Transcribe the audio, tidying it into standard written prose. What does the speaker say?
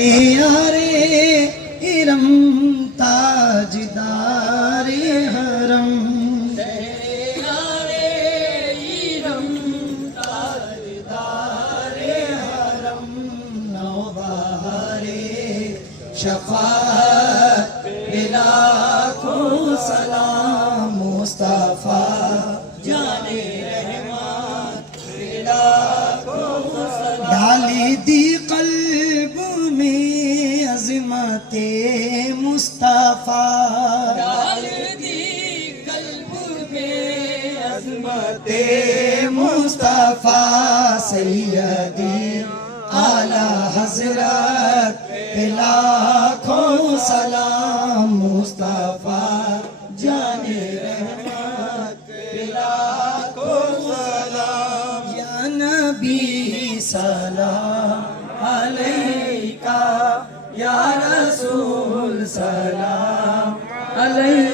یارے ارم تاجدار حرم، یارے ارم تاجدار حرم، نوبہار شفاعت لاکھوں سلام مصطفیٰ جانے رحمت لاکھوں سلام، ڈالی دی قلب میں عظمت مصطفیٰ، ڈال دی قلب میں عظمت مصطفیٰ، سیدی اعلیٰ حضرت لاکھوں سلام مصطفیٰ جانے رحمت لاکھوں سلام، یا نبی سلام علیکہ، یا رسول سلام علیکہ،